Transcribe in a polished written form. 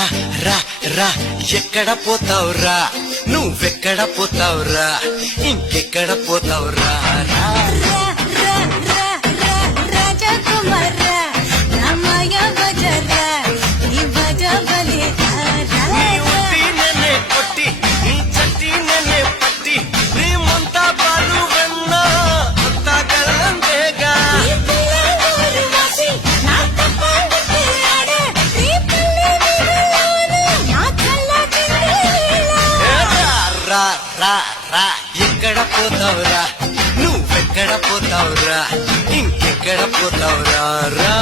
రా రా రా ఎక్కడ పోతావురా నువ్వెక్కడ పోతావురా ఇంకెక్కడ పోతావురా రా రా రా రా ఎక్కడ పోతావురా నువ్వెక్కడ పోతావురా ఇంకెక్కడ పోతావురా రా